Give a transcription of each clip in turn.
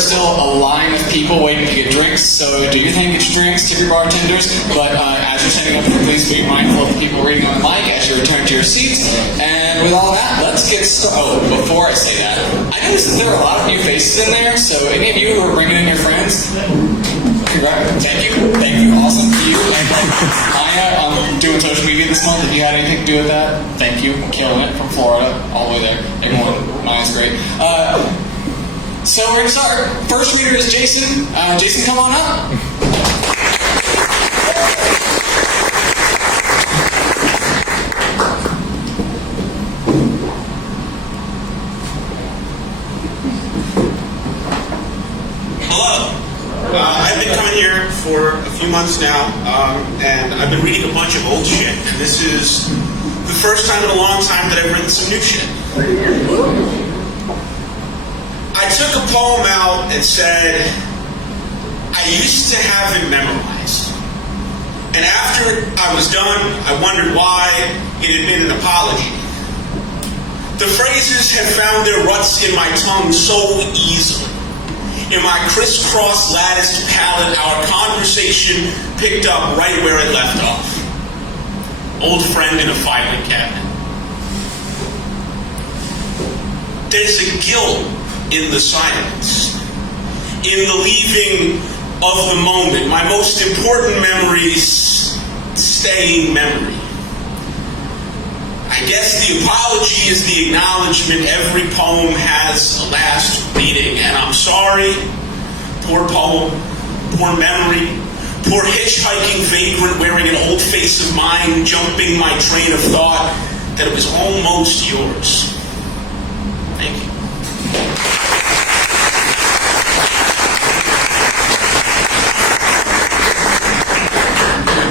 is still a line of people waiting to get drinks, so do your thing, get your drinks, tip your bartenders, but as you're standing up, please be mindful of the people reading on the mic as you return to your seats. And with all that, let's get started. Oh, before I say that, I noticed that there are a lot of new faces in there, so any of you who are bringing in your friends, congrats. Thank you, awesome. You and Maya, doing social media this month. If you had anything to do with that, thank you. Killing it from Florida all the way there. Everyone, Maya's great. So we're gonna start. First reader is Jason. Jason, come on up. I've been coming here for a few months now, and I've been reading a bunch of old shit, and this is the first time in a long time that I've written some new shit. I took a poem out and said, I used to have it memorized. And after I was done, I wondered why it had been an apology. The phrases had found their ruts in my tongue so easily. In my crisscross latticed palate, our conversation picked up right where it left off. Old friend in a filing cabinet. There's a guilt in the silence, in the leaving of the moment. My most important memories stay in memory. I guess the apology is the acknowledgement every poem has a last reading, and I'm sorry, poor poem, poor memory, poor hitchhiking vagrant wearing an old face of mine, jumping my train of thought, that it was almost yours. Thank you.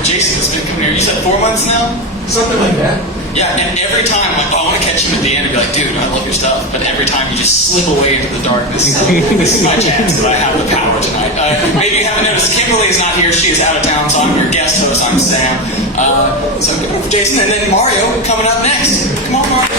Jason has been coming here, you said 4 months now? Something like that. Yeah, and every time, like, I want to catch him at the end and be like, dude, I love your stuff. But every time you just slip away into the darkness. So this is my chance that I have the power tonight. Maybe you haven't noticed, Kimberly is not here. She is out of town, so I'm your guest host. I'm Sam. So give it up for Jason. And then Mario coming up next. Come on, Mario.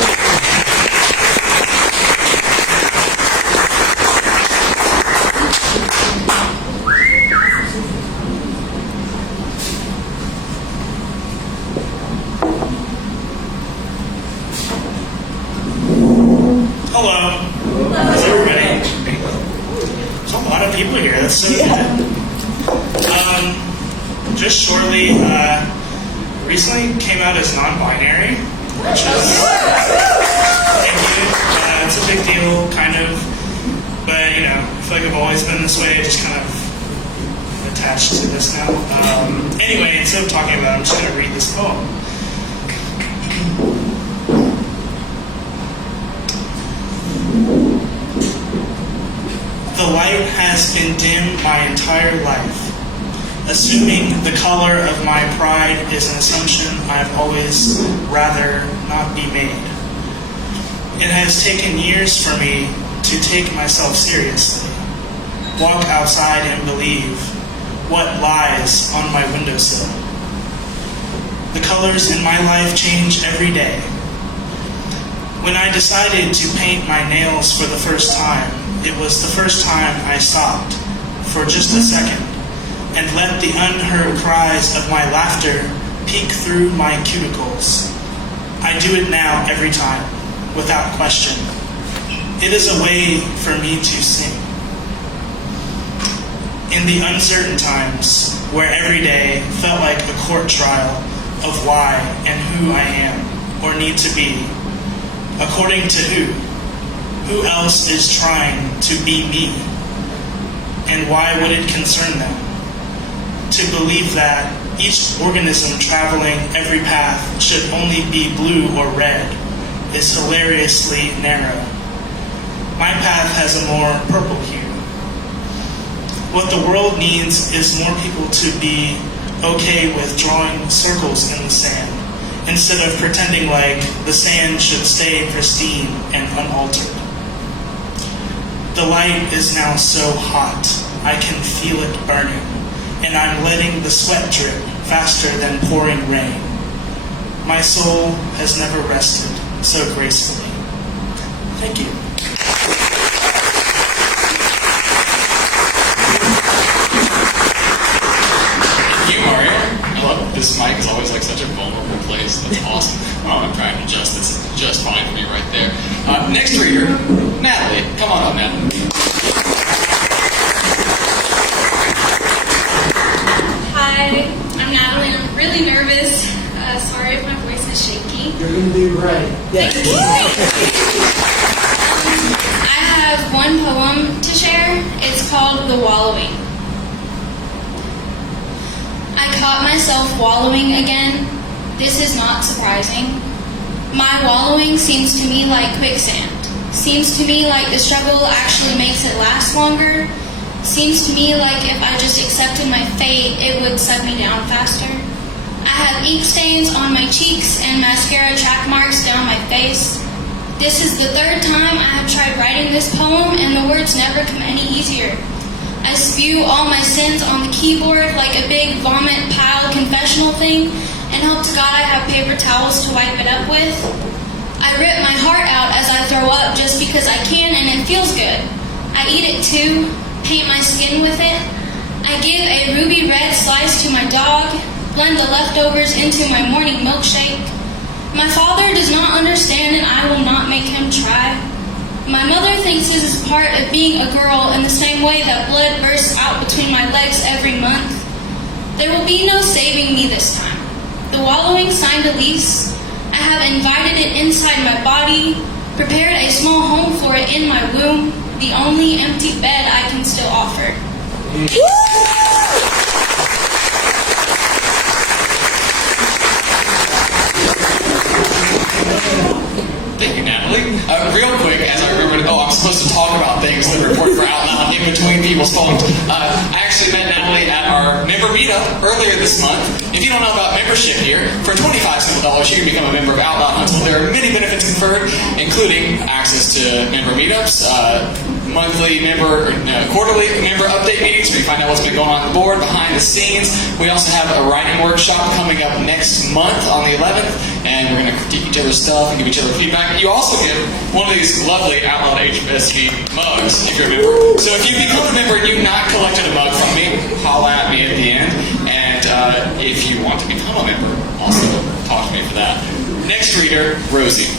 Hello. How's everybody? There's a lot of people here. That's so good. Just shortly, recently came out as non-binary, which is, thank you. It's a big deal, kind of. But, you know, I feel like I've always been this way. I just kind of attached to this now. Anyway, instead of talking about it, I'm just going to read this poem. The light has been dim my entire life. Assuming the color of my pride is an assumption I've always rather not be made. It has taken years for me to take myself seriously, walk outside and believe what lies on my windowsill. The colors in my life change every day. When I decided to paint my nails for the first time, it was the first time I stopped for just a second and let the unheard cries of my laughter peek through my cuticles. I do it now every time, without question. It is a way for me to sing. In the uncertain times, where every day felt like a court trial of why and who I am or need to be, according to who? Who else is trying to be me? And why would it concern them? To believe that each organism traveling every path should only be blue or red is hilariously narrow. My path has a more purple hue. What the world needs is more people to be okay with drawing circles in the sand, instead of pretending like the sand should stay pristine and unaltered. The light is now so hot, I can feel it burning, and I'm letting the sweat drip faster than pouring rain. My soul has never rested so gracefully. Thank you. This mic is always like such a vulnerable place. That's awesome. Oh, I'm trying to adjust this. It's just fine for me right there. Next reader, Natalie. Come on up, Natalie. Hi, I'm Natalie. I'm really nervous. Sorry if my voice is shaky. You're going to do great. Thank you. I have one poem to share. It's called The Wallowing. I caught myself wallowing again. This is not surprising. My wallowing seems to me like quicksand. Seems to me like the struggle actually makes it last longer. Seems to me like if I just accepted my fate, it would suck me down faster. I have ink stains on my cheeks and mascara track marks down my face. This is the third time I have tried writing this poem, and the words never come any easier. I spew all my sins on the keyboard like a big vomit pile confessional thing, and hope to God I have paper towels to wipe it up with. I rip my heart out as I throw up just because I can, and it feels good. I eat it too, paint my skin with it. I give a ruby red slice to my dog, blend the leftovers into my morning milkshake. My father does not understand, and I will not make him try. My mother thinks this is part of being a girl in the same way that blood bursts out between my legs every month. There will be no saving me this time. The wallowing signed a lease. I have invited it inside my body, prepared a small home for it in my womb, the only empty bed I can still offer. Thank you, Natalie. Real quick, as I remembered, I'm supposed to talk about things that report for Out Loud in between people's phones. I actually met Natalie at our member meetup earlier this month. If you don't know about membership here, for $25 you can become a member of Out Loud Huntsville. There are many benefits conferred, including access to member meetups, monthly member, quarterly member update meetings where you find out what's been going on the board, behind the scenes. We also have a writing workshop coming up next month on the 11th, and we're going to critique each other's stuff and give each other feedback. You also get one of these lovely Out Loud HSV mugs if you're a member. So if you become a member and you've not collected a mug from me, holla at me at the end. And if you want to become a member, also talk to me for that. Next reader, Rosie.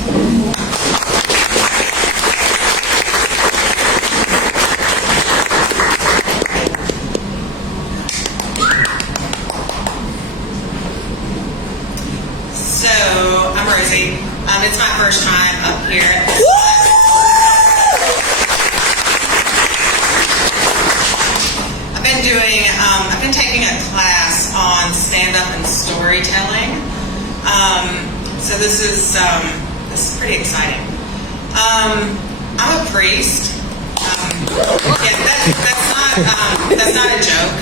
I'm Rosie. It's my first time up here. I've been taking a class on stand-up and storytelling. So this is pretty exciting. I'm a priest. That's not a joke.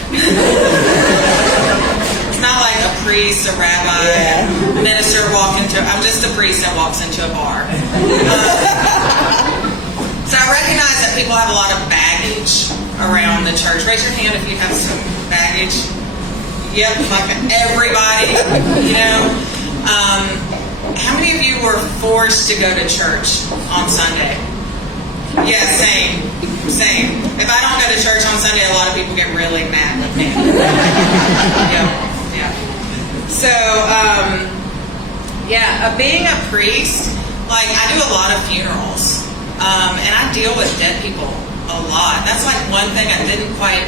It's not like a priest, a rabbi, a minister I'm just a priest that walks into a bar. So I recognize that people have a lot of baggage around the church. Raise your hand if you have some baggage. Yep, like everybody, you know. How many of you were forced to go to church on Sunday? Yeah, same. If I don't go to church on Sunday, a lot of people get really mad with me. Yeah. So, being a priest, like I do a lot of funerals, and I deal with dead people a lot. That's like one thing I didn't quite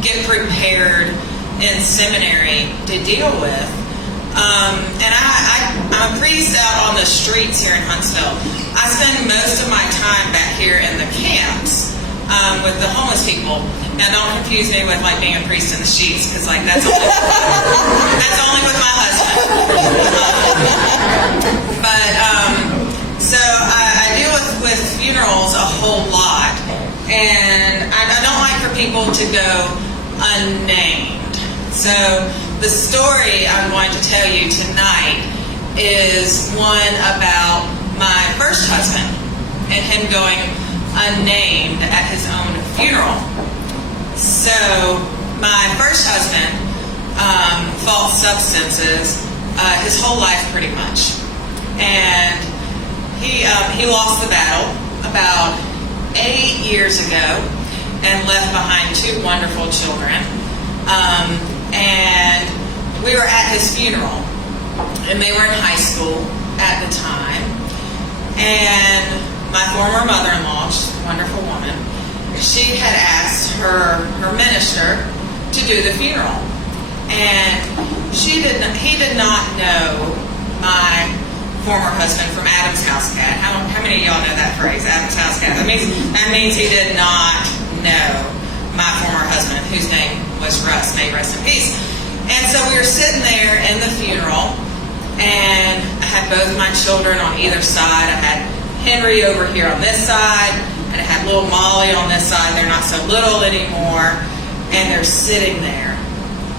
get prepared in seminary to deal with. And I'm a priest out on the streets here in Huntsville. I spend most of my time back here in the camps with the homeless people. Now, don't confuse me with like being a priest in the sheets, because like that's only with my husband. So I deal with funerals a whole lot, and I don't like for people to go unnamed. So the story I'm going to tell you tonight is one about my first husband and him going unnamed at his own funeral. So my first husband, false substances, his whole life pretty much, and he lost the battle about 8 years ago and left behind 2 wonderful children. And we were at his funeral, and they were in high school at the time. And my former mother-in-law, she's a wonderful woman, she had asked her minister to do the funeral. And he did not know my former husband from Adam's House Cat. How many of y'all know that phrase, Adam's House Cat? That means he did not know my former husband, whose name was Russ. May he rest in peace. And so we were sitting there in the funeral, and I had both my children on either side. I had Henry over here on this side, and I had little Molly on this side. They're not so little anymore, and they're sitting there.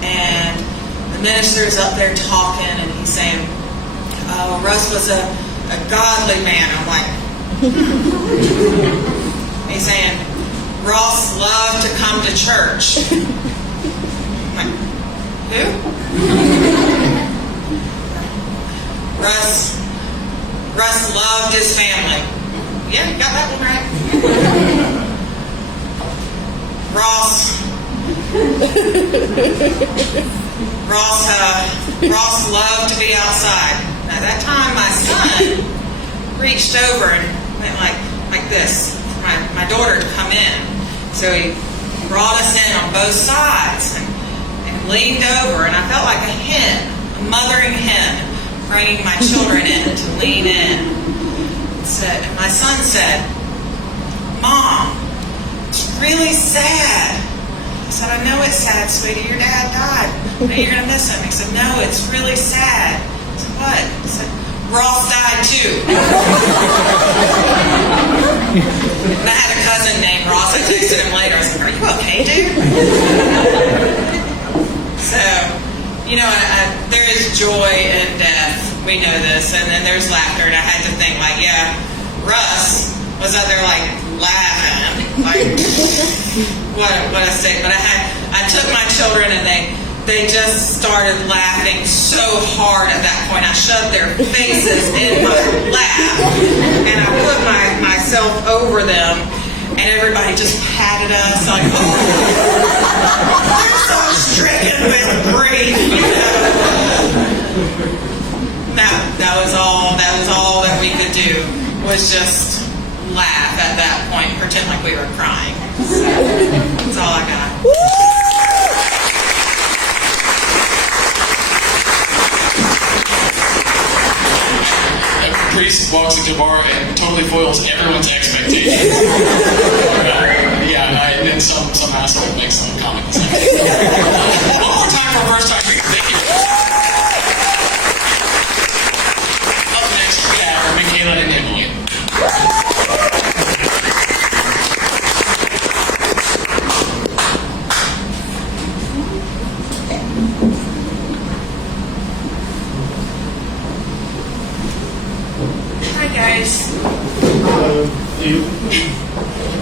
And the minister's up there talking, and he's saying, "Oh, Russ was a godly man." I'm like, he's saying, "Ross loved to come to church." I'm like, who? Russ loved his family. Yeah, you got that one right. Ross loved to be outside. At that time, my son reached over and went like this for my daughter to come in. So he brought us in on both sides and leaned over, and I felt like a hen, a mothering hen, bringing my children in to lean in. And my son said, "Mom, it's really sad." I said, "I know it's sad, sweetie. Your dad died. I know you're going to miss him." He said, "No, it's really sad." I said, "What?" He said, "Ross died too." And I had a cousin named Ross. I texted him later. I said, "Are you okay, dude?" So, there is joy in death. We know this. And then there's laughter. And I had to think, yeah, Russ was out there, laughing. What a sick. But I took my children, and they just started laughing so hard at that point. I shoved their faces in my lap, and I put myself over them, and everybody just patted us like, "Oh, they're so stricken with grief." That was all that we could do, was just laugh at that point, pretend like we were crying. So, that's all I got. A priest walks into a bar and totally foils everyone's expectations. And some asshole makes some comic sense. One more time for first time speakers. Thank you. Up next, we have Michaela and Emily. Hi guys.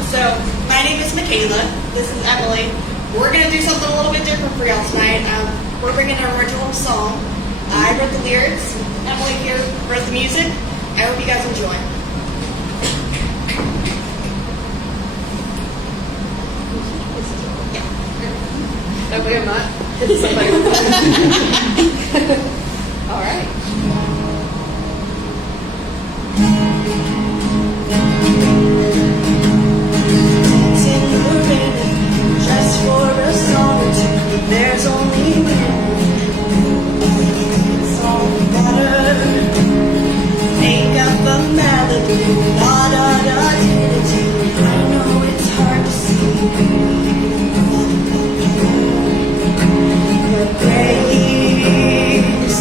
So, my name is Michaela. This is Emily. We're going to do something a little bit different for y'all tonight. We're bringing an original song. I wrote the lyrics. Emily here wrote the music. I hope you guys enjoy. Nobody, I'm not. All right. Just for a song or two, there's only it's all better. Make up a melody, da da da da da. I know it's hard to see, but grace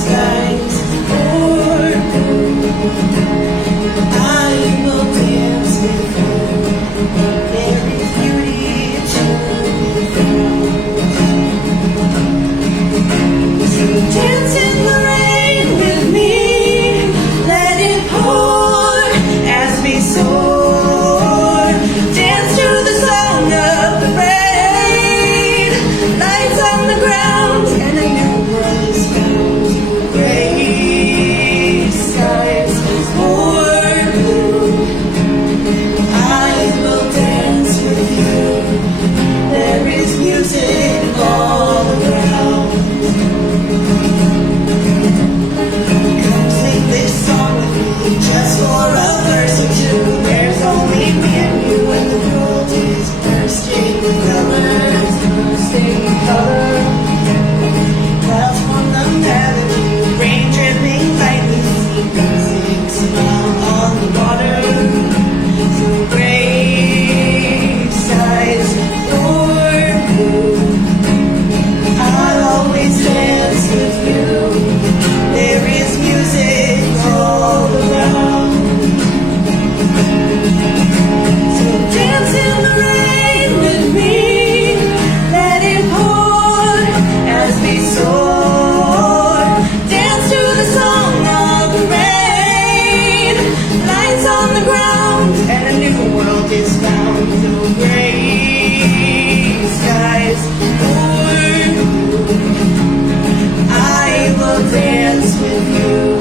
will dance with you.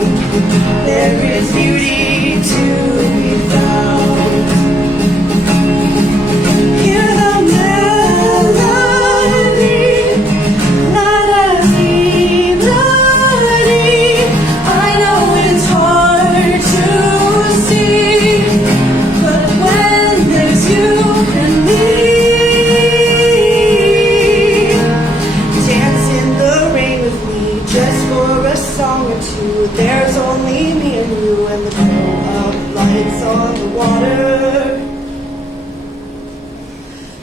There is beauty to be found. Hear the melody, melody. I know it's hard to see, but when there's you and me, dance in the rain with me just for a song or two. There's only me and you and the glow of lights on the water.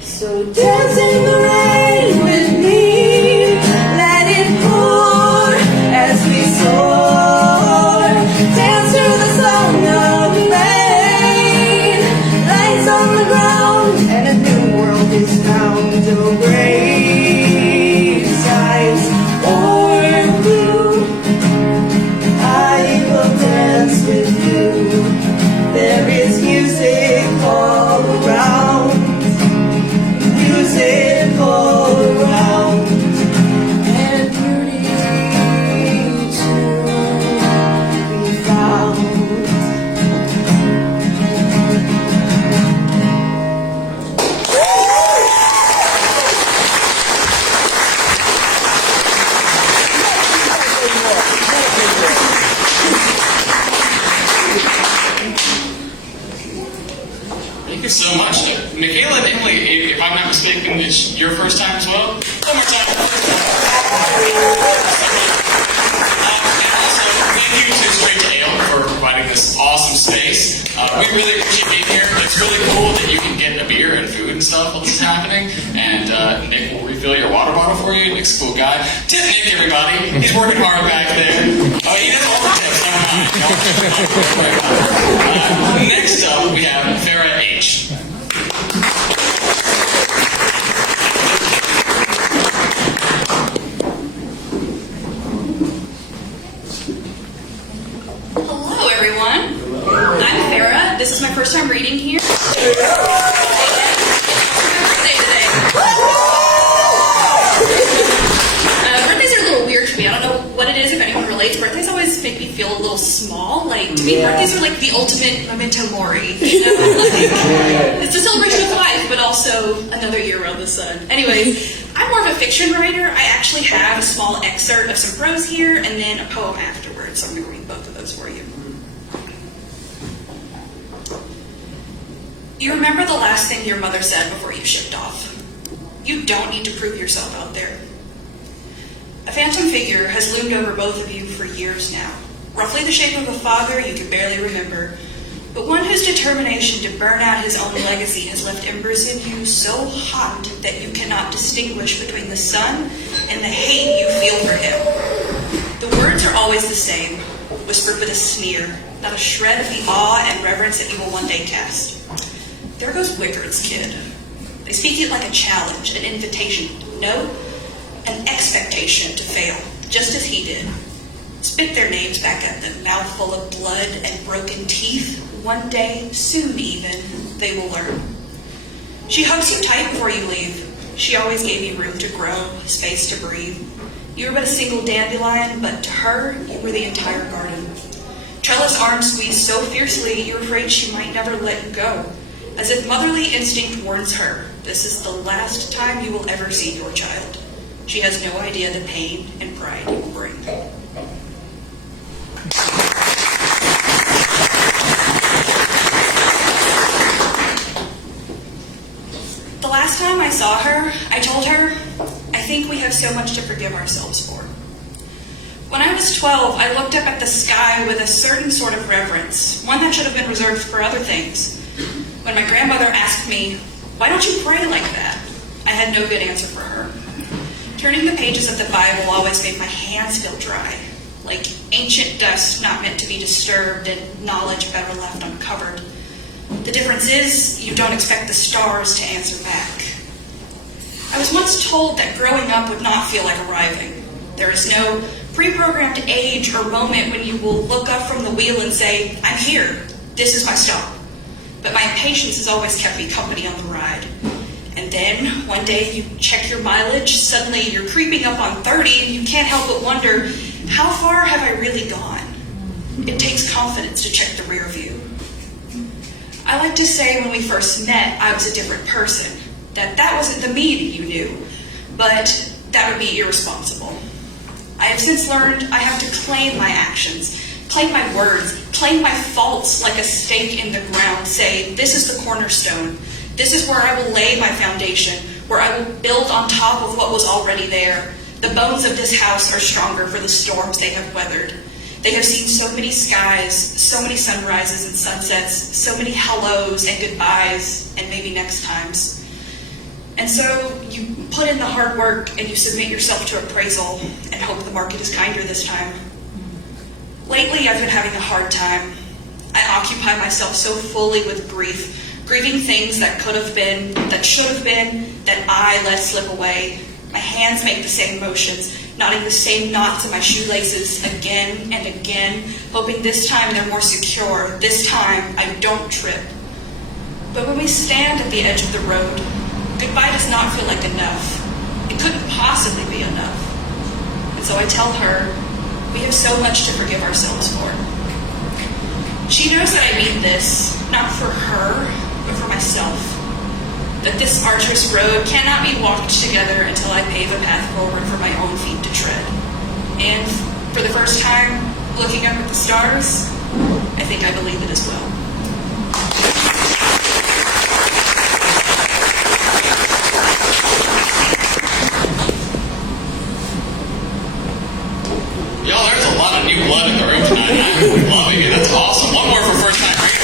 So dance in the rain with me, let it pour as we soar. Dance to the song of rain, lights on the ground, and a new world is found. Oh, gray skies or blue, I will dance with you. There is music all around, music all around, and beauty to be found. Thank you so much. Michaela and Emily, if I'm not mistaken, it's your first time as well? One more time. And also, thank you to Straight to Ale for providing this awesome space. We really appreciate being here. It's really cool that you can get a beer and food and stuff while this is happening. And Nick will refill your water bottle for you. Nick's a cool guy. Tip Nick, everybody. He's working hard back there. Oh, he does all the tips. Next up, we have Farah H. Hello, everyone. I'm Farah. This is my first time reading here. It's my birthday today. Birthdays are a little weird for me. I don't know what it is, if anyone relates. Birthdays always make me feel a little small. Like, to me, birthdays are like the ultimate memento mori. You know? Like, it's a celebration of life, but also another year around the sun. Anyways, I'm more of a fiction writer. I actually have a small excerpt of some prose here and then a poem afterwards. So I'm going to read both of those for you. You remember the last thing your mother said before you shipped off. You don't need to prove yourself out there. A phantom figure has loomed over both of you for years now. Roughly the shape of a father you can barely remember, but one whose determination to burn out his own legacy has left embers in you so hot that you cannot distinguish between the sun and the hate you feel for him. The words are always the same, whispered with a sneer, not a shred of the awe and reverence that you will one day test. There goes Wickard's kid. They speak it like a challenge, an invitation to know, an expectation to fail, just as he did. Spit their names back at them, mouth full of blood and broken teeth. One day, soon even, they will learn. She hugs you tight before you leave. She always gave you room to grow, space to breathe. You were but a single dandelion, but to her, you were the entire garden. Trella's arms squeezed so fiercely, you're afraid she might never let you go. As if motherly instinct warns her, this is the last time you will ever see your child. She has no idea the pain and pride you will bring. The last time I saw her, I told her, I think we have so much to forgive ourselves for. When I was 12, I looked up at the sky with a certain sort of reverence, one that should have been reserved for other things. When my grandmother asked me, why don't you pray like that? I had no good answer for her. Turning the pages of the Bible always made my hands feel dry, like ancient dust not meant to be disturbed and knowledge better left uncovered. The difference is, you don't expect the stars to answer back. I was once told that growing up would not feel like arriving. There is no pre-programmed age or moment when you will look up from the wheel and say, I'm here, this is my stop. But my impatience has always kept me company on the ride. And then, one day you check your mileage, suddenly you're creeping up on 30, and you can't help but wonder, How far have I really gone? It takes confidence to check the rear view. I like to say when we first met, I was a different person, that wasn't the me that you knew, but that would be irresponsible. I have since learned I have to claim my actions, claim my words, claim my faults like a stake in the ground, say, this is the cornerstone, this is where I will lay my foundation, where I will build on top of what was already there. The bones of this house are stronger for the storms they have weathered. They have seen so many skies, so many sunrises and sunsets, so many hellos and goodbyes, and maybe next times. And so you put in the hard work and you submit yourself to appraisal and hope the market is kinder this time. Lately, I've been having a hard time. I occupy myself so fully with grief, grieving things that could have been, that should have been, that I let slip away. My hands make the same motions, knotting the same knots in my shoelaces again and again, hoping this time they're more secure, this time I don't trip. But when we stand at the edge of the road, goodbye does not feel like enough. It couldn't possibly be enough. And so I tell her, we have so much to forgive ourselves for. She knows that I mean this, not for her, but for myself. That this arduous road cannot be walked together until I pave a path forward for my own feet to tread. And for the first time, looking up at the stars, I think I believe it as well. Y'all, there's a lot of new blood in the room tonight. I'm loving it. That's awesome. One more for first time readers.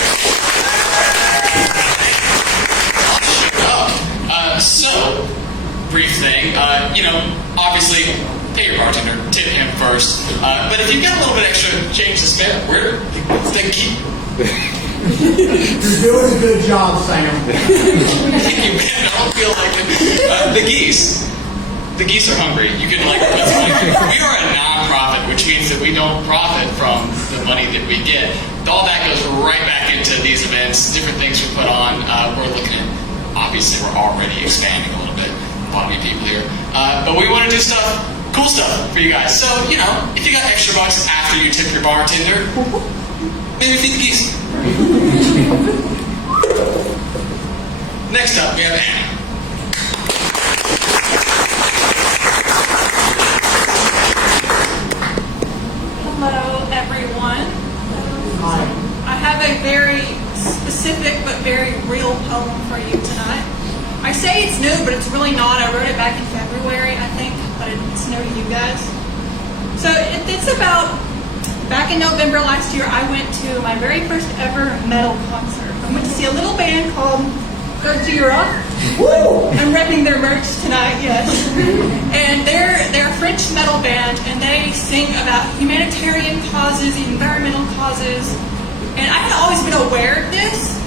So, brief thing. Obviously, pay your bartender, tip him first. But if you've got a little bit extra change to spend, where the key? You're doing a good job, Sam. I don't feel like it. The geese. The geese are hungry. You can we are a non-profit, which means that we don't profit from the money that we get. All that goes right back into these events, different things we put on. We're looking at, obviously we're already expanding a little bit. A lot of you people here. But we want to do cool stuff for you guys. So, if you got extra bucks after you tip your bartender, maybe feed the geese. Next up, we have Anna. Hello, everyone. Hi. I have a very specific but very real poem for you tonight. I say it's new, but it's really not. I wrote it back in February, I think, but it's new to you guys. So it's about, back in November last year, I went to my very first ever metal concert. I went to see a little band called Gojira. I'm repping their merch tonight, yes. And they're a French metal band, and they sing about humanitarian causes, environmental causes. And I had always been aware of this,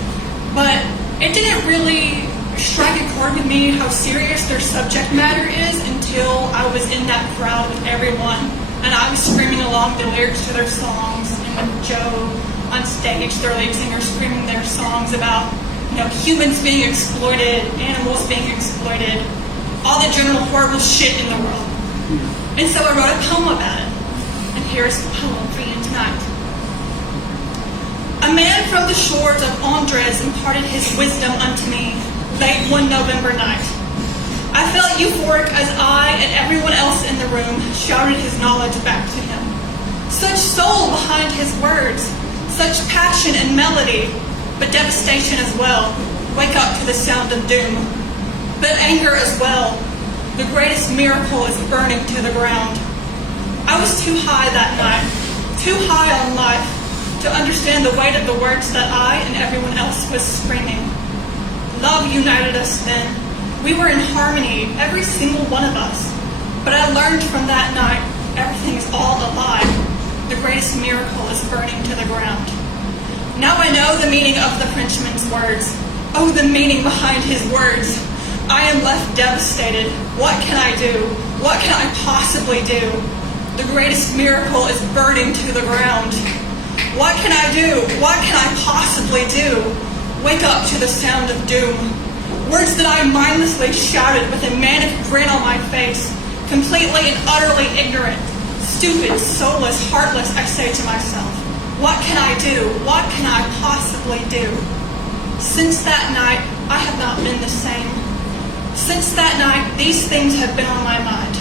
but it didn't really strike a chord with me how serious their subject matter is until I was in that crowd with everyone. And I was screaming along the lyrics to their songs, and with Joe on stage, their lead singer, screaming their songs about humans being exploited, animals being exploited, all the general horrible shit in the world. And so I wrote a poem about it. And here's the poem for you tonight. A man from the shores of Andres imparted his wisdom unto me late one November night. I felt euphoric as I and everyone else in the room shouted his knowledge back to him. Such soul behind his words, such passion and melody, but devastation as well. Wake up to the sound of doom. But anger as well. The greatest miracle is burning to the ground. I was too high that night, too high on life, to understand the weight of the words that I and everyone else was screaming. Love united us then. We were in harmony, every single one of us. But I learned from that night, everything is all a lie. The greatest miracle is burning to the ground. Now I know the meaning of the Frenchman's words. Oh, the meaning behind his words. I am left devastated. What can I do? What can I possibly do? The greatest miracle is burning to the ground. What can I do? What can I possibly do? Wake up to the sound of doom. Words that I mindlessly shouted with a manic grin on my face, completely and utterly ignorant, Stupid, soulless, heartless, I say to myself. What can I do? What can I possibly do? Since that night, I have not been the same. Since that night, these things have been on my mind.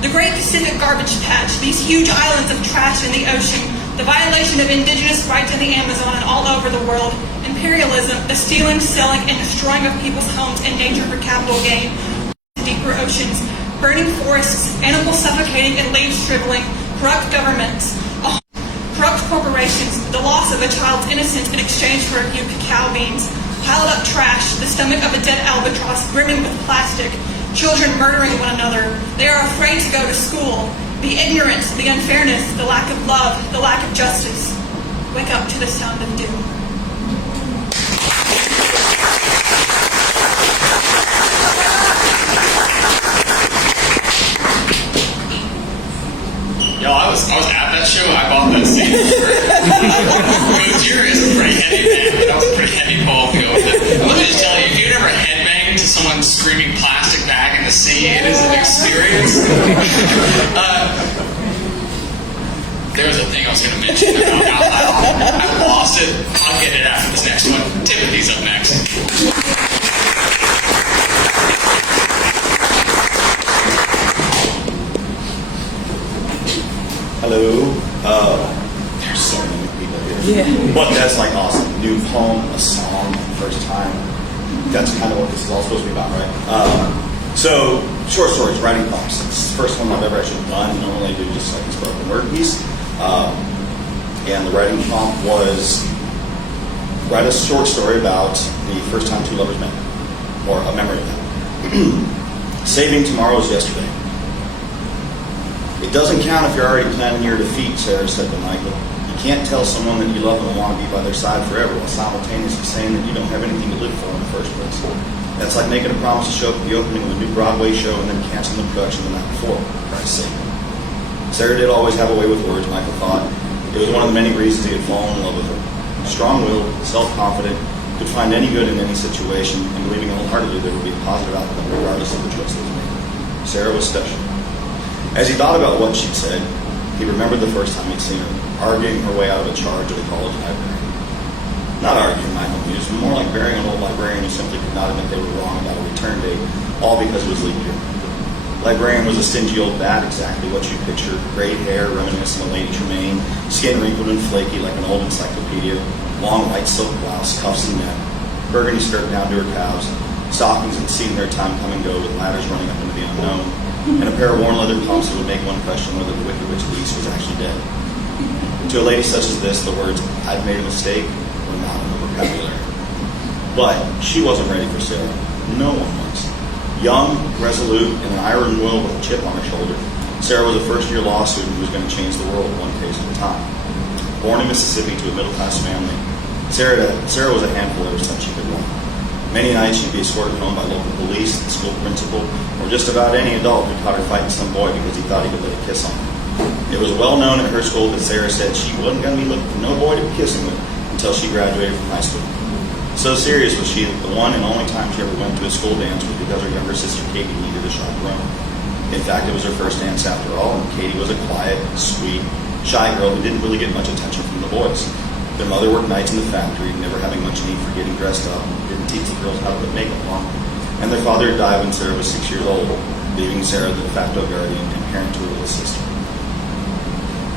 The Great Pacific Garbage Patch, these huge islands of trash in the ocean, the violation of indigenous rights in the Amazon and all over the world, imperialism, the stealing, selling, and destroying of people's homes in danger for capital gain, deeper oceans, burning forests, animals suffocating and leaves shriveling, corrupt governments, corrupt corporations, the loss of a child's innocence in exchange for a few cacao beans, piled up trash, the stomach of a dead albatross brimming with plastic, children murdering one another. They are afraid to go to school. The ignorance, the unfairness, the lack of love, the lack of justice. Wake up to the sound of doom. Yo, I was at that show. I bought that scene. Gojira is a pretty heavy band. That was a pretty heavy poem to go with it. Let me just tell you, if you've ever headbanged to someone screaming plastic bag in the sea, it is an experience. There was a thing I was going to mention about I lost it. I'll get it after this next one. Timothy's up next. Hello. There's so many people here. Yeah. But that's like awesome. New poem, a song, first time. That's kind of what this is all supposed to be about, right? So, short stories, writing prompts. It's the first one I've ever actually done. Normally I do just like a spoken word piece. And the writing prompt was write a short story about the first time two lovers met, or a memory of that. Saving tomorrow is yesterday. It doesn't count if you're already planning your defeat, Sarah said to Michael. You can't tell someone that you love them and want to be by their side forever while simultaneously saying that you don't have anything to live for in the first place. That's like making a promise to show up at the opening of a new Broadway show and then canceling the production the night before, for Christ's sake. Sarah did always have a way with words, Michael thought. It was one of the many reasons he had fallen in love with her. Strong-willed, self-confident, could find any good in any situation, and believing wholeheartedly there would be a positive outcome regardless of the choice that was made. Sarah was special. As he thought about what she'd said, he remembered the first time he'd seen her, arguing her way out of a charge at the college library. Not arguing, Michael mused, more like burying an old librarian who simply could not admit they were wrong about a return date, all because it was leap year. Librarian was a stingy old bat, exactly what you'd picture. Gray hair, reminiscent of Lady Tremaine, skin wrinkled and flaky like an old encyclopedia, long white silk blouse, cuffs and neck, burgundy skirt down to her calves, stockings that seemed their time come and go with ladders running up into the unknown, and a pair of worn leather pumps that would make one question whether the Wicked Witch of the East was actually dead. To a lady such as this, the words, "I've made a mistake," were not in her vocabulary. But she wasn't ready for Sarah. No one was. Young, resolute, and an iron will with a chip on her shoulder, Sarah was a first-year law student who was going to change the world one case at a time. Born in Mississippi to a middle-class family, Sarah was a handful ever since she could walk. Many nights she'd be escorted home by local police, the school principal, or just about any adult who caught her fighting some boy because he thought he could lay a kiss on her. It was well known at her school that Sarah said she wasn't going to be looking for no boy to be kissing with until she graduated from high school. So serious was she that the one and only time she ever went to a school dance was because her younger sister Katie needed a chaperone. In fact, it was her first dance after all, and Katie was a quiet, sweet, shy girl who didn't really get much attention from the boys. Their mother worked nights in the factory, never having much need for getting dressed up, didn't teach the girls how to put makeup on, and their father had died when Sarah was 6 years old, leaving Sarah the de facto guardian and parent to her little sister.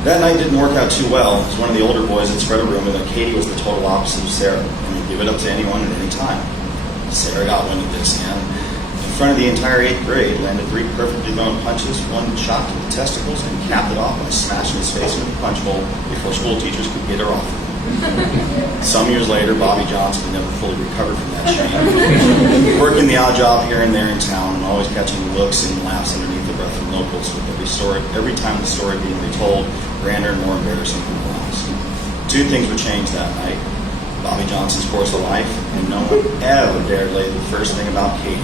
That night didn't work out too well, as one of the older boys had spread a rumor that Katie was the total opposite of Sarah, and would give it up to anyone at any time. Sarah got wind of this, and in front of the entire 8th grade, landed 3 perfectly thrown punches, one shot to the testicles, and capped it off by smashing his face into the punch bowl before school teachers could get her off. Some years later, Bobby Johnson had never fully recovered from that shame, working the odd job here and there in town, and always catching looks and laughs underneath the breath from locals, with every time the story being retold, grander and more embarrassing than the last. 2 things would change that night: Bobby Johnson's course of life, and no one ever dared lay the first thing about Katie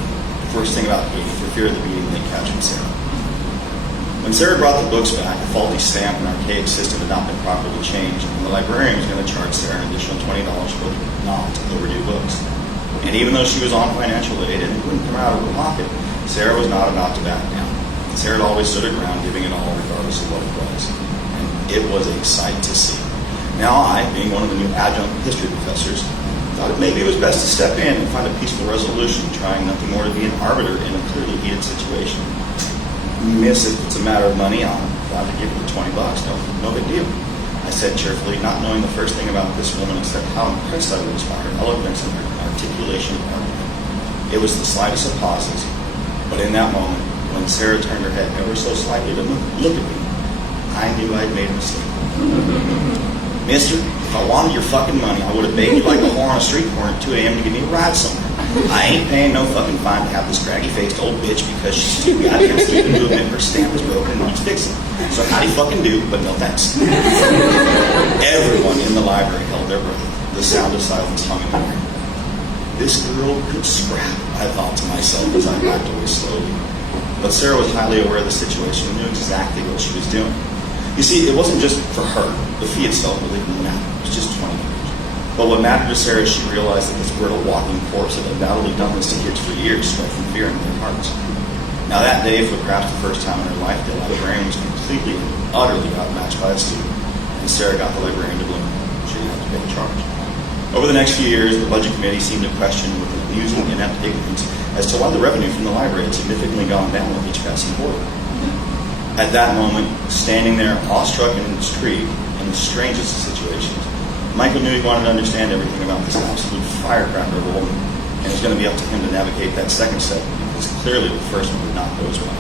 for fear of the beating they'd catch from Sarah. When Sarah brought the books back, a faulty stamp and archaic system had not been properly changed, and the librarian was going to charge Sarah an additional $20 for not overdue books. And even though she was on financial aid and it wouldn't come out of her pocket, Sarah was not about to back down. Sarah had always stood her ground, giving it all regardless of what it was. And it was a sight to see. Now I, being one of the new adjunct history professors, thought maybe it was best to step in and find a peaceful resolution, trying nothing more to be an arbiter in a clearly heated situation. Miss, if it's a matter of money, I'm glad to give you the $20. No big deal. I said cheerfully, not knowing the first thing about this woman except how impressed I was by her eloquence and her articulation of argument. It was the slightest of pauses, but in that moment, when Sarah turned her head ever so slightly to look at me, I knew I'd made a mistake. Mister, if I wanted your fucking money, I would have begged you like a whore on a street corner at 2 a.m. to give me a ride somewhere. I ain't paying no fucking fine to have this craggy-faced old bitch because she's too goddamn stupid to admit her stamp is broken and needs fixing. So how do you fucking do, but no thanks. Everyone in the library held their breath. The sound of silence hung in the air. This girl could scrap, I thought to myself as I backed away slowly. But Sarah was highly aware of the situation and knew exactly what she was doing. You see, it wasn't just for her. The fee itself really didn't matter. It was just $20. But what mattered to Sarah is she realized that this brittle walking corpse had undoubtedly done this to kids for years, striking fear in their hearts. Now that day, for perhaps the first time in her life, the librarian was completely and utterly outmatched by a student. And Sarah got the librarian to bloom. She didn't have to pay the charge. Over the next few years, the budget committee seemed to question with an amusing inept ignorance as to why the revenue from the library had significantly gone down with each passing quarter. At that moment, standing there, awestruck and intrigued in the strangest of situations, Michael knew he wanted to understand everything about this absolute firecracker of a woman, and it was going to be up to him to navigate that second step, because clearly the first one did not go as well.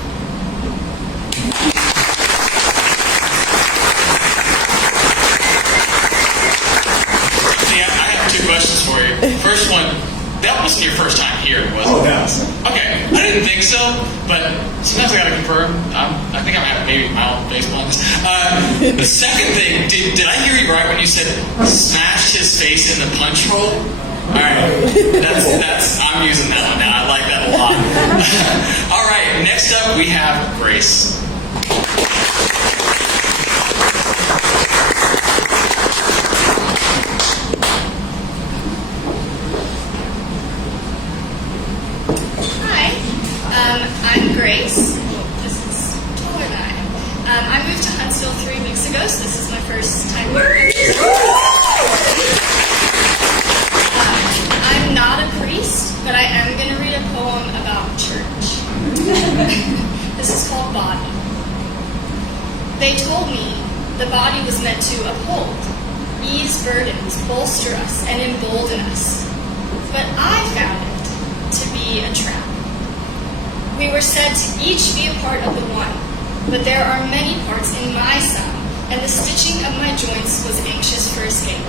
Yeah, I have two questions for you. First one, that wasn't your first time here, was it? Oh, no. Okay, I didn't think so, but sometimes I gotta confirm. I think I'm having maybe mild face blindness. The second thing, did I hear you right when you said smashed his face in the punch roll? Alright, I'm using that one now. I like that a lot. Alright, next up we have Grace. I'm Grace. This is taller than I am. I moved to Huntsville 3 weeks ago, so this is my first time here. I'm not a priest, but I am going to read a poem about church. This is called Body. They told me the body was meant to uphold, ease burdens, bolster us, and embolden us. But I found it to be a trap. We were said to each be a part of the one, but there are many parts in my side, and the stitching of my joints was anxious for escape.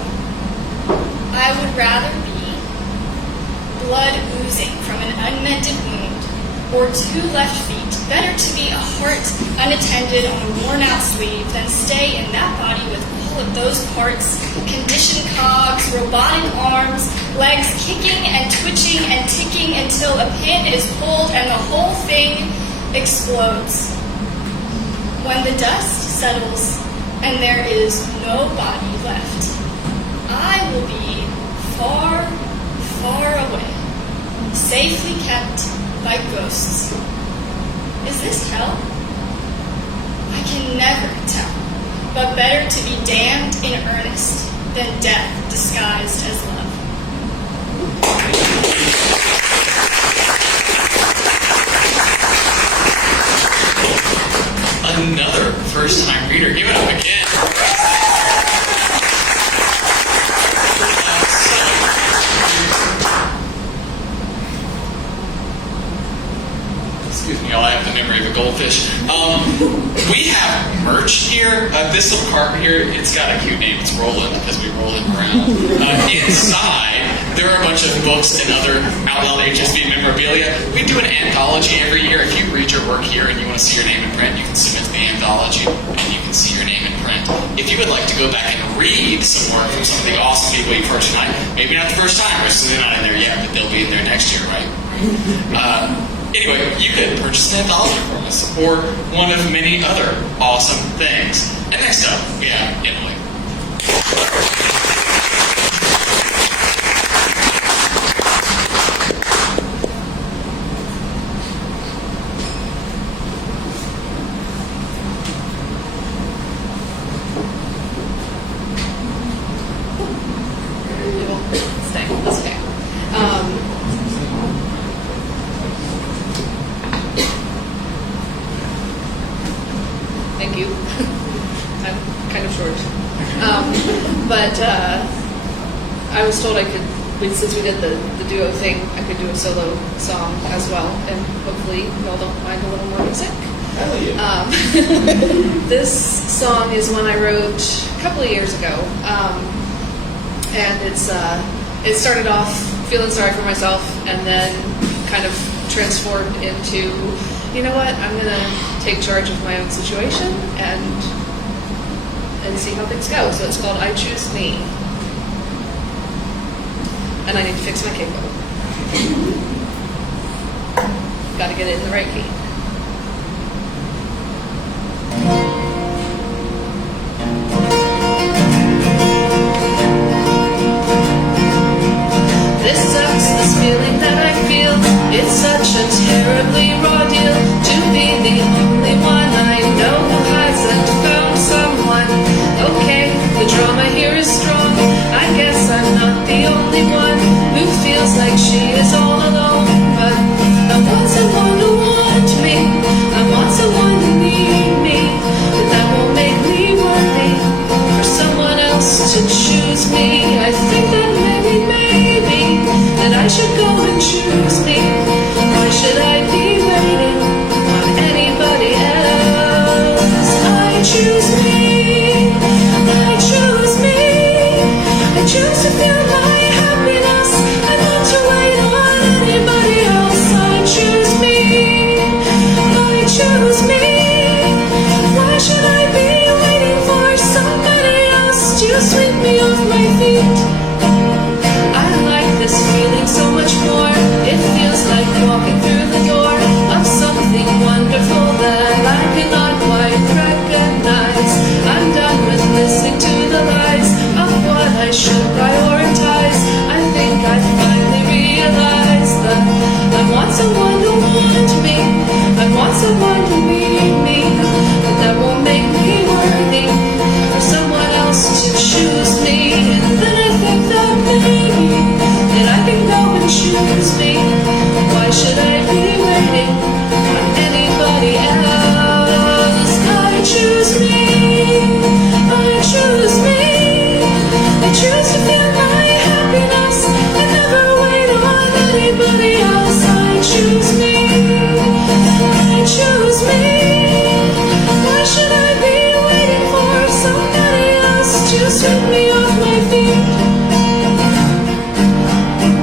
I would rather be blood oozing from an unmended wound, or 2 left feet, better to be a heart unattended on a worn-out sleeve than stay in that body with all of those parts, conditioned cogs, robotic arms, legs kicking and twitching and ticking until a pin is pulled and the whole thing explodes. When the dust settles and there is no body left, I will be far, far away, safely kept by ghosts. Is this hell? I can never tell, but better to be damned in earnest than death disguised as love. Another first-time reader. Give it up again. Excuse me, y'all. I have the memory of a goldfish. We have merch here. This little cart here, it's got a cute name. It's Roland because we roll it around. Inside, there are a bunch of books and other Out Loud HSB memorabilia. We do an anthology every year. If you read your work here and you want to see your name in print, you can submit to the anthology and you can see your name in print. If you would like to go back and read some work from some of the awesome people you've heard tonight, maybe not the first time, we're still not in there yet, but they'll be in there next year, right? Anyway, you could purchase an anthology from us, or one of many other awesome things. And next up, we have Emily. But I was told I could, since we did the duo thing, I could do a solo song as well, and hopefully y'all don't mind a little more music. Hell yeah. This song is one I wrote a couple of years ago, and it started off feeling sorry for myself, and then kind of transformed into, you know what, I'm gonna take charge of my own situation and see how things go. So it's called I Choose Me. And I need to fix my cable. Gotta get it in the right key. This sucks, this feeling that I feel. It's such a terribly raw deal to be the only one I know who hasn't found someone. Okay, the drama here is strong. I guess I'm not the only one who feels like she is all alone. But I want someone to want me. I want someone to need me. But that won't make me worthy for someone else to choose me. I think that maybe that I should go and choose me. Why should I be waiting on anybody else? I choose me. I choose me. I choose to feel my happiness. I not to wait on anybody else. I choose me. I choose me. Why should I be waiting for somebody else to sweep me off my feet? I like this feeling so much more. It feels like walking through the door of something wonderful that I cannot quite recognize. I'm done with listening to the lies of what I should prioritize. I think I finally realized that I want someone to want me. I want someone to need me. But that won't make me worthy for someone else to choose me. And then I think that maybe that I can go and choose me. Why should I be waiting on anybody else? I choose me. I choose me. I choose to feel my happiness and never wait on anybody else. I choose me. I choose me. Why should I be waiting for somebody else to sweep me off my feet?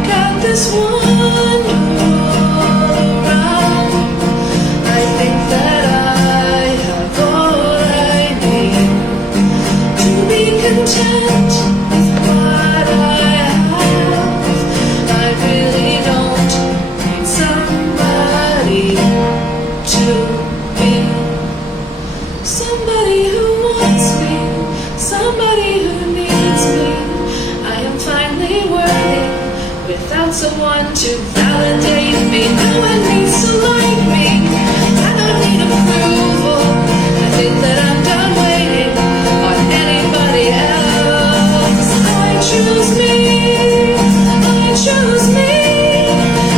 Got this one around. I think that I have all I need to be content with what I have. I really don't need somebody to be. Somebody who wants me, somebody who needs me. I am finally worthy without someone to validate me. No one needs to like me. I don't need approval. I think that I'm done waiting on anybody else. I choose me. I choose me.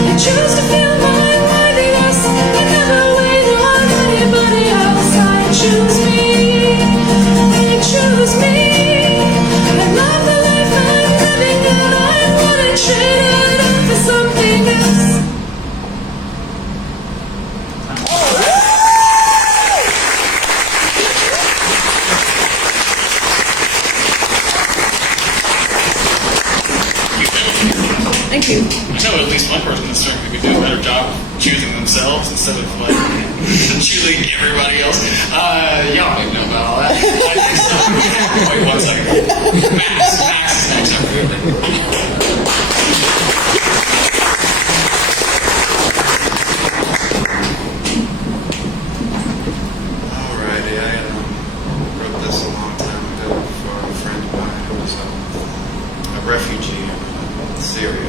I choose to feel my worthiness. I never wait on anybody else. I choose me. I choose me. I love the life I'm living and I wouldn't trade it up for something else. Thank you. I know at least one person in this room who could do a better job of choosing themselves instead of like choosing everybody else. Y'all don't even know about all that. I think so. Wait 1 second. Max is next. Alrighty, I wrote this a long time ago for a friend of mine who was a refugee in Syria.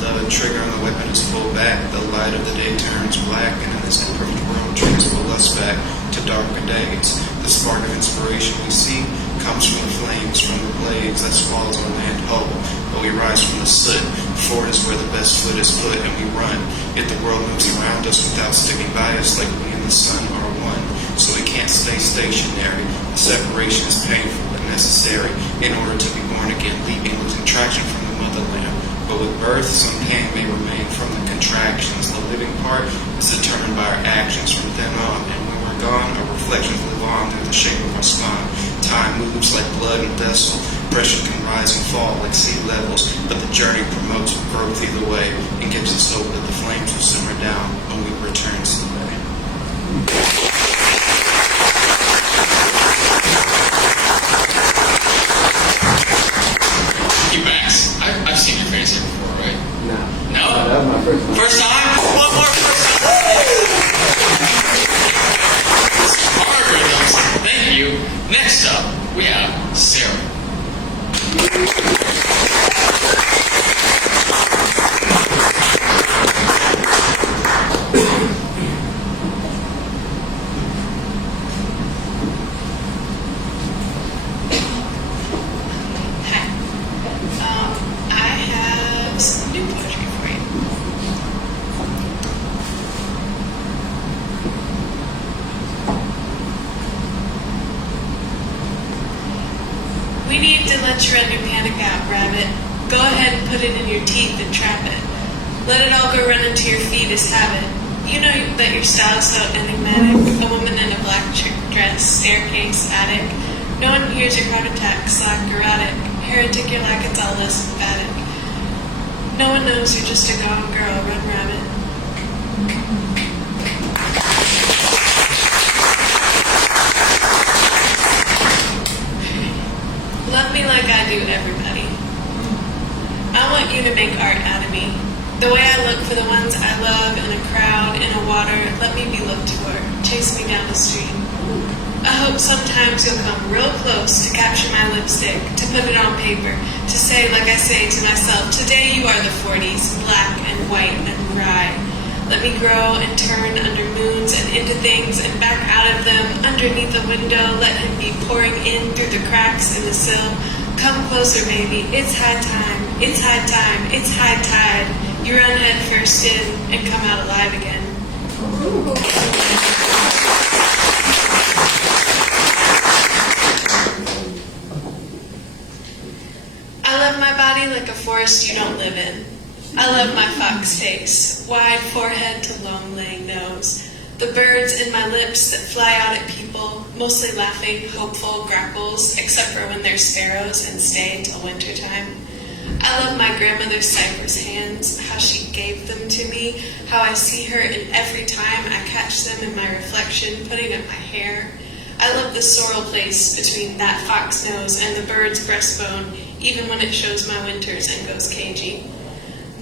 So, the trigger on the weapon is pulled back, the light of the day turns black, and in this imperfect world tricks pull us back to darker days. The spark of inspiration we see comes from the flames, from the blades that swallows our land whole. But we rise from the soot, forward is where the best foot is put, and we run. Yet the world moves around us without sticking by us, like we and the sun are one. So we can't stay stationary. Separation is painful but necessary in order to be born again, leaving losing traction from the motherland. But with birth, some pain may remain from the contractions. The living part is determined by our actions from then on, and when we're gone, our reflections live on through the shape of our spine. Time moves like blood and vessel. Pressure can rise and fall like sea levels, but the journey promotes growth either way and gives us hope that the flames will simmer down when we return someday. Hey Max, I've seen your face here before, right? No. No? That was my first time. First time? One more first time. Algorithms. Thank you. Next up, we have Sarah. I have some new poetry for you. We need to let your under panic out, rabbit. Go ahead and put it in your teeth and trap it. Let it all go run into your feet as habit. You know that your style's so enigmatic. A woman in a black dress, staircase, attic. No one hears your heart attack, slack, erratic. Heretic, you're like it's all less emphatic. No one knows you're just a gone girl, run rabbit. Love me like I do everybody. I want you to make art out of me. The way I look for the ones I love in a crowd, in a water, let me be looked for. Chase me down the street. I hope sometimes you'll come real close to capture my lipstick, to put it on paper, to say like I say to myself, today you are the 40s, black and white and rye. Let me grow and turn under moons and into things and back out of them, underneath the window, let him be pouring in through the cracks in the sill. Come closer, baby, it's high time, it's high time, it's high tide. You run head first in and come out alive again. I love my body like a forest you don't live in. I love my fox face, wide forehead to long laying nose. The birds in my lips that fly out at people, mostly laughing, hopeful grackles, except for when they're sparrows and stay until wintertime. I love my grandmother's cypress hands, how she gave them to me, how I see her in every time I catch them in my reflection, putting up my hair. I love the sorrel place between that fox nose and the bird's breastbone, even when it shows my winters and goes cagey.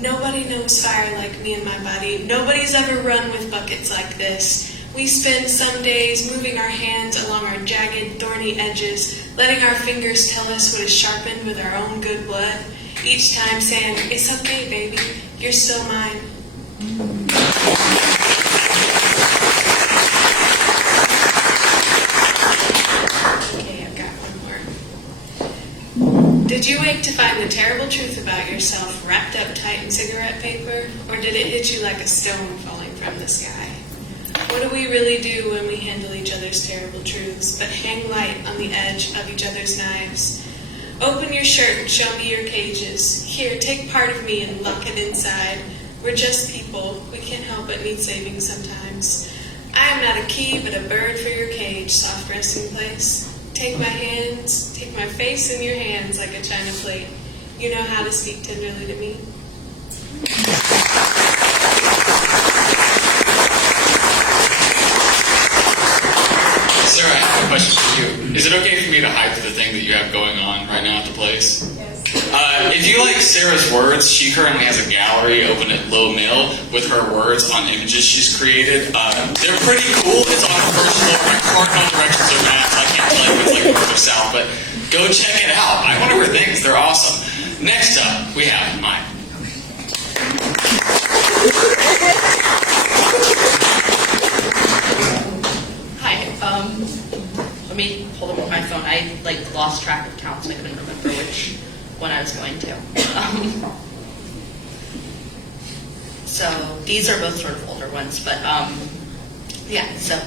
Nobody knows fire like me and my body. Nobody's ever run with buckets like this. We spend some days moving our hands along our jagged, thorny edges, letting our fingers tell us what is sharpened with our own good blood. Each time saying, it's okay, baby, you're still mine. Okay, I've got one more. Did you wake to find the terrible truth about yourself wrapped up tight in cigarette paper? Or did it hit you like a stone falling from the sky? What do we really do when we handle each other's terrible truths, but hang light on the edge of each other's knives? Open your shirt and show me your cages. Here, take part of me and lock it inside. We're just people. We can't help but need saving sometimes. I am not a key, but a bird for your cage, soft resting place. Take my hands, take my face in your hands like a china plate. You know how to speak tenderly to me. Sarah, I have a question for you. Is it okay for me to hype the thing that you have going on right now at the place? Yes. If you like Sarah's words, she currently has a gallery open at Low Mill with her words on images she's created. They're pretty cool. It's on her first floor. My cardinal directions are maps. I can't tell you if it's like north or south, but go check it out. I wonder her things. They're awesome. Next up, we have Mike. Hi. Let me pull up my phone. I lost track of counts and I couldn't remember which one I was going to. So these are both sort of older ones, but yeah. So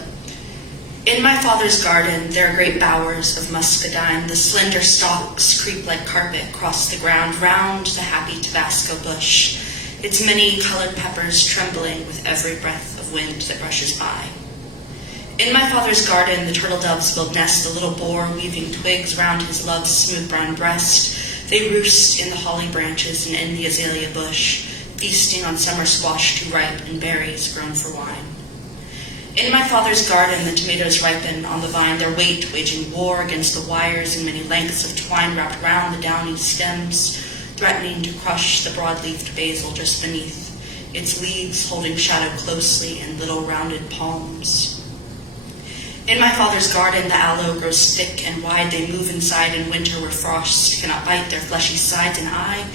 In my father's garden there are great bowers of muscadine. The slender stalks creep like carpet across the ground round the happy Tabasco bush, its many colored peppers trembling with every breath of wind that brushes by. In my father's garden the turtle doves build nest, the little boar weaving twigs round his love's smooth brown breast. They roost in the holly branches and in the azalea bush, feasting on summer squash too ripe and berries grown for wine. In my father's garden the tomatoes ripen on the vine, their weight waging war against the wires and many lengths of twine wrapped round the downy stems, threatening to crush the broad-leafed basil just beneath, its leaves holding shadow closely in little rounded palms. In my father's garden the aloe grows thick and wide. They move inside in winter where frost cannot bite their fleshy sides, and I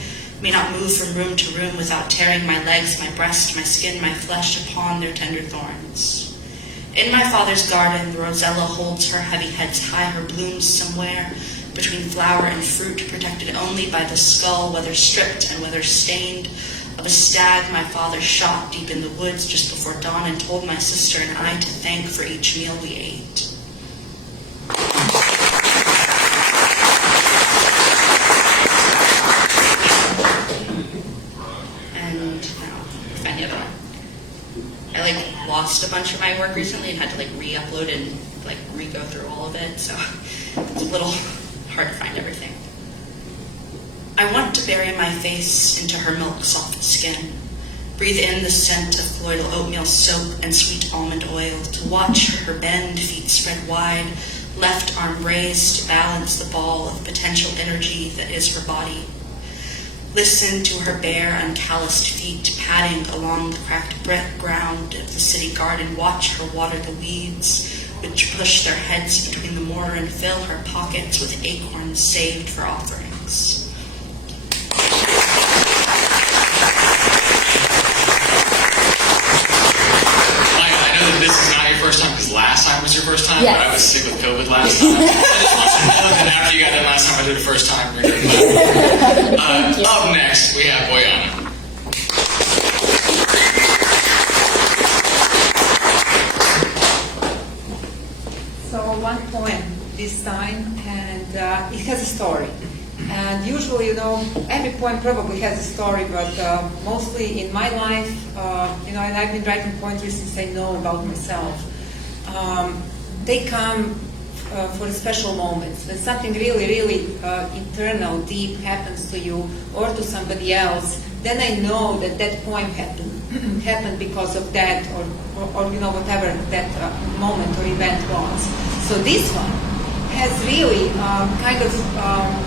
may not move from room to room without tearing my legs, my breast, my skin, my flesh upon their tender thorns. In my father's garden the rosella holds her heavy heads high, her blooms somewhere between flower and fruit, protected only by the skull, whether stripped and whether stained, of a stag my father shot deep in the woods just before dawn, and told my sister and I to thank for each meal we ate. And now, find the other one. I lost a bunch of my work recently and had to re-upload and re-go through all of it, so it's a little hard to find everything. I want to bury my face into her milk-soft skin, breathe in the scent of colloidal oatmeal soap and sweet almond oil, to watch her bend, feet spread wide, left arm raised to balance the ball of potential energy that is her body. Listen to her bare, uncalloused feet padding along the cracked brick ground of the city garden. Watch her water the weeds, which push their heads between the mortar and fill her pockets with acorns saved for offerings. I know that this is not your first time because last time was your first time, Yes. but I was sick with COVID last time. I just want you to know that after you got done last time, I did the first time. You're good. Up next, we have Boyana. So one poem this time, and it has a story. And usually, every poem probably has a story, but mostly in my life, and I've been writing poetry since I know about myself. They come for special moments when something really, really internal, deep happens to you or to somebody else. Then I know that that poem happened because of that, or whatever that moment or event was. So this one has really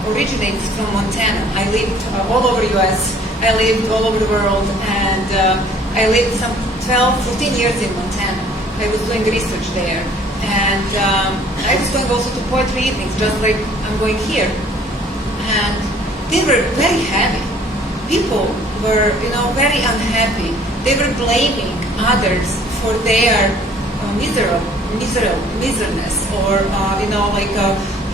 originates from Montana. I lived all over US, I lived all over the world, and I lived some 12, 14 years in Montana. I was doing research there, and I was going also to poetry evenings, just like I'm going here. And they were very heavy. People were, very unhappy. They were blaming others for their miserness, or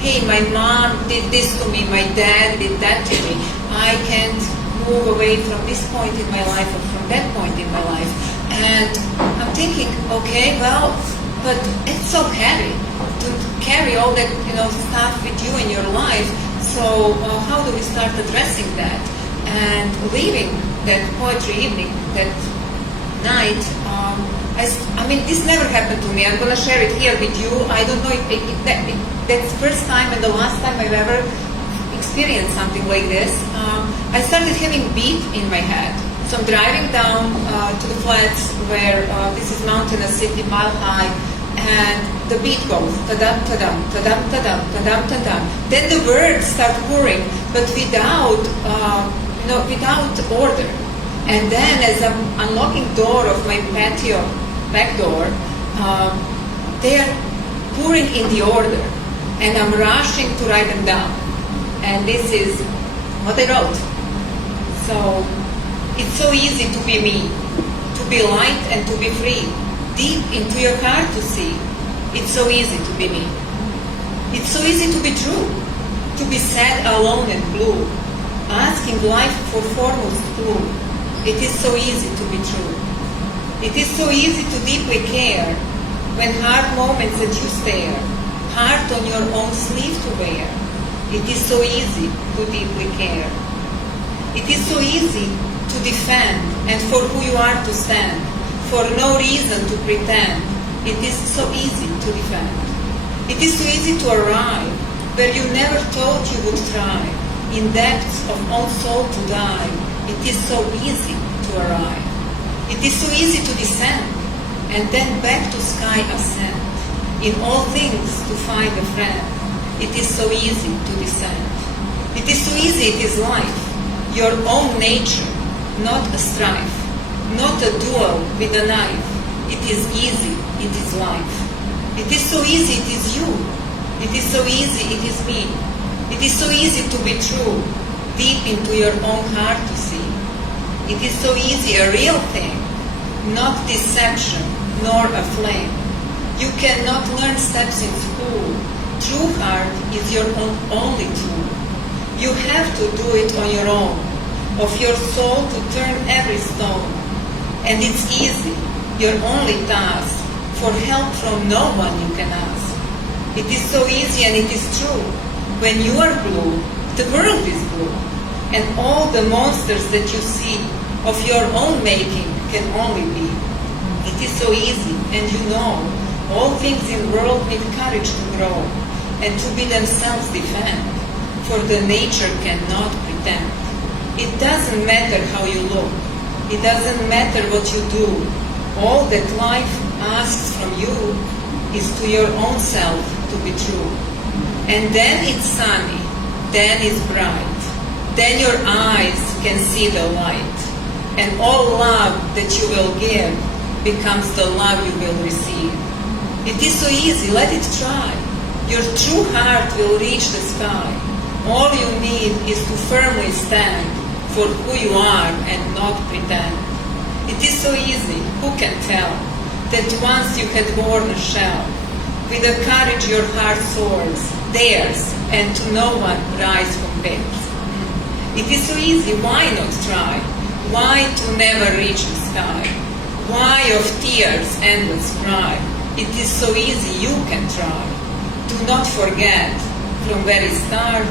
hey, my mom did this to me, my dad did that to me. I can't move away from this point in my life or from that point in my life. And I'm thinking, okay, well, but it's so heavy to carry all that stuff with you in your life. So how do we start addressing that? And leaving that poetry evening, that night, this never happened to me. I'm going to share it here with you. I don't know if that's the first time and the last time I've ever experienced something like this. I started having beat in my head. So I'm driving down to the flats where this is mountainous city, mile high, and the beat goes ta-dum, ta-dum, ta-dum, ta-dum, ta-dum, ta-dum. Then the words start pouring, but without order. And then as I'm unlocking door of my patio back door, they are pouring in the order, and I'm rushing to write them down. And this is what I wrote. So it's so easy to be me, to be light and to be free, deep into your heart to see. It's so easy to be me. It's so easy to be true, to be sad, alone and blue, asking life for foremost clue. It is so easy to be true. It is so easy to deeply care, when hard moments that you spare, heart on your own sleeve to wear. It is so easy to deeply care. It is so easy to defend and for who you are to stand, for no reason to pretend. It is so easy to defend. It is so easy to arrive where you never thought you would thrive, in depths of own soul to dive. It is so easy to arrive. It is so easy to descend, and then back to sky ascend. In all things to find a friend. It is so easy to descend. It is so easy, it is life. Your own nature, not a strife, not a duel with a knife. It is easy, it is life. It is so easy, it is you. It is so easy, it is me. It is so easy to be true, deep into your own heart to see. It is so easy, a real thing, not deception, nor a flame. You cannot learn steps in school. True heart is your only tool. You have to do it on your own, of your soul to turn every stone. And it's easy, your only task, for help from no one you can ask. It is so easy and it is true. When you are blue, the world is blue. And all the monsters that you see of your own making can only be. It is so easy, and you know, all things in the world need courage to grow and to be themselves defend, for the nature cannot pretend. It doesn't matter how you look. It doesn't matter what you do. All that life asks from you is to your own self to be true. And then it's sunny, then it's bright, then your eyes can see the light, and all love that you will give becomes the love you will receive. It is so easy, let it try. Your true heart will reach the sky. All you need is to firmly stand for who you are and not pretend. It is so easy, who can tell, that once you had worn a shell, with the courage your heart soars, dares, and to no one rise compares. It is so easy, why not try? Why to never reach the sky? Why of tears endless cry? It is so easy, you can try. Do not forget, from very start,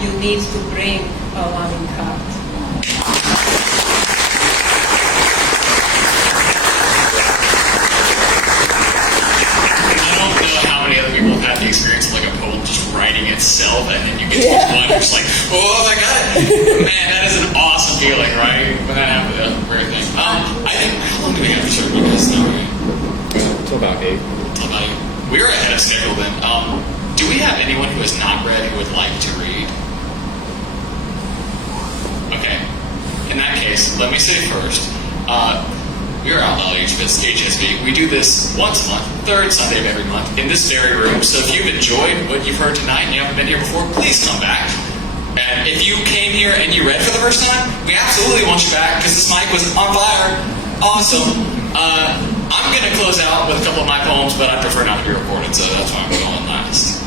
you need to bring a loving heart. Many other people have had the experience of like a poem just writing itself, and then you get to the point where it's like, oh my god, man, that is an awesome feeling, right? When that happens, that's a rare thing. I think, how long do we have to start? You guys know, right? Till about 8. Till about 8. We're ahead of schedule then. Do we have anyone who has not read who would like to read? Okay. In that case, let me say first, we are Outlaw HSV. We do this once a month, third Sunday of every month, in this very room. So if you've enjoyed what you've heard tonight and you haven't been here before, please come back. And if you came here and you read for the first time, we absolutely want you back because this mic was on fire. Awesome. I'm going to close out with a couple of my poems, but I prefer not to be recorded, so that's why I'm going last.